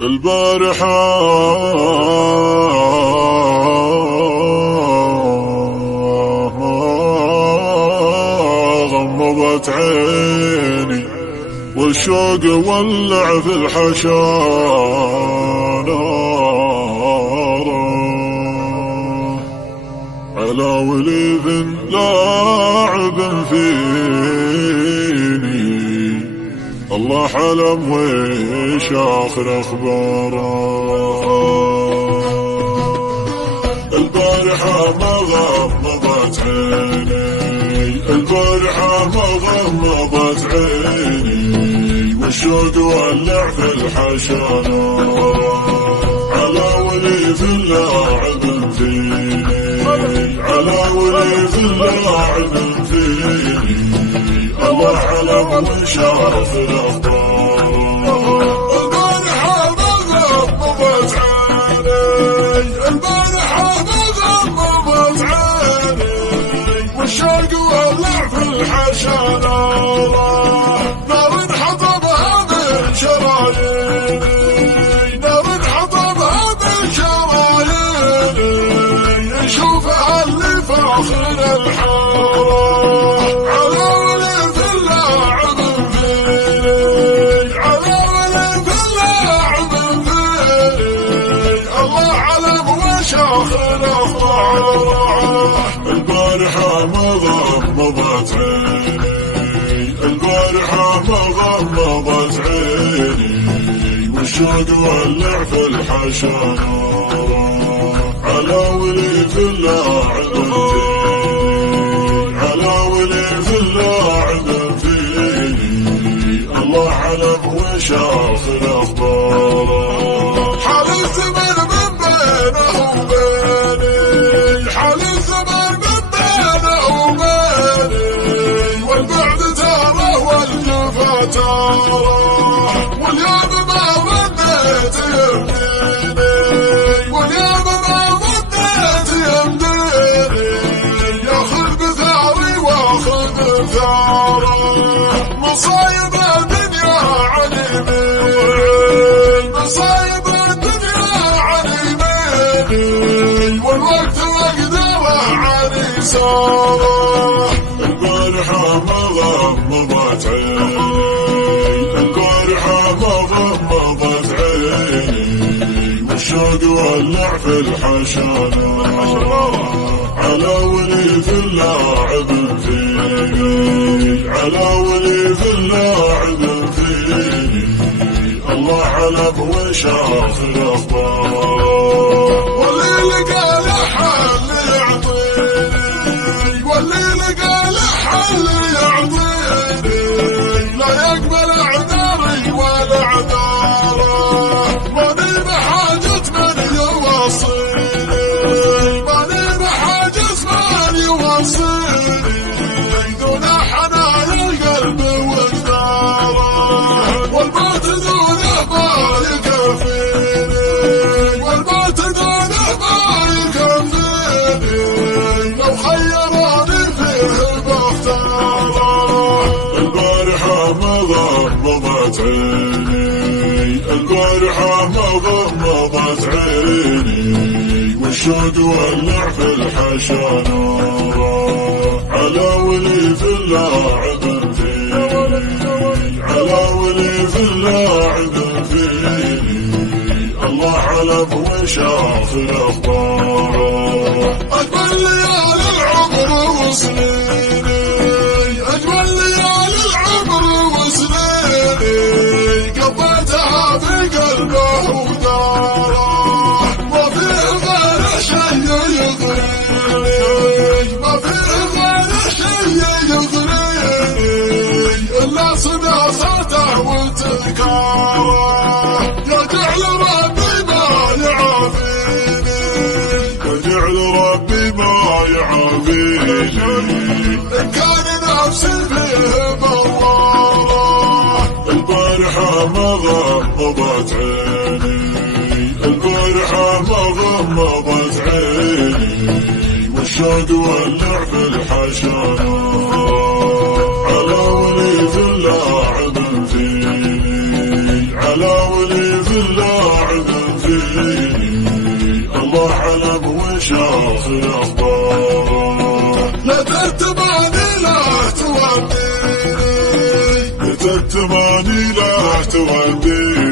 البارحة غمضت عيني والشوق ولع في الحشا على وليد لاعب فيني، الله حلم ويش آخر أخباره. البارحة ما غمضت عيني، البارحة ما غمضت عيني والشوق ولع في الحشا على وليد لاعب فيني، على وليد لاعب فيني، الله علم وشاف الأخبار. البارحة ما غمضت عيني، البارحة ما غمضت عيني والشوق ولع في الحشا نار انحطبها من شراييني، نار انحطبها من شراييني يشوفها اللي فاخر الحارة على وليد اللاعب فيني، على وليد اللاعب فيني، الله علم وشاخر أخباره. البارحة ما غمضت عيني، البارحة ما غمضت عيني والشوق ولع في الحشا على وليد اللاعب فيني، على وليد اللاعب فيني، الله علم وشاف الأخبار. حال الزمن من بينه وبيني، حال الزمن من بينه وبيني والبعد ترى والجفا ترى، واليوم ما ظنيت يمديني، واليوم ما ظنيت يمديني ياخذ بثاري واخذ بثاره، مصايب الدنيا عن يميني، مصايب الدنيا عن يميني والوقت وقدره عن يساره. البارحة ما غمضت عيني، البارحة ما غمضت عيني والشوق ولع في الحشا على وليد اللاعب فيني، على وليد اللاعب فيني، الله علم وشاف الأخبار. واللي لقى له حل يعطيني، واللي لقى له حل يعطيني لا يقبل اعذاري ولا اعذاره، ماني بحاجة من يوصيني، ماني بحاجة من يوصيني دون حنان القلب وقداره، والموت دونه ما يكفيني، والموت دونه ما يكفيني لو خيروني فيه بختاره. البارحة ما غمضت عيني، البارحة ما غمضت عيني والشوق ولع في الحشا على وليد اللاعب فيني، على وليد اللاعب فيني، الله علم وشاف الأخبار. أجمل ليالي العمر وسنيني، أجمل ليالي العمر وسنيني قضيتها في قلبه وداره، ما فيه غير شيء يغريني، ما فيه غير شيء يغريني إلا صدى صوته وتذكاره، يجعل ربي ما يعافيني، وجعل ربي ما يعافيني إن كان نفسي فيه مواره. البارحة ما غمضت عيني، البارحة ما غمضت عيني والشوق ولع في الحشا على وليد اللاعب فيني، على وليد اللاعب آخر أخبار. لا ترتماني لا توديني، لا ترتماني لا توديني.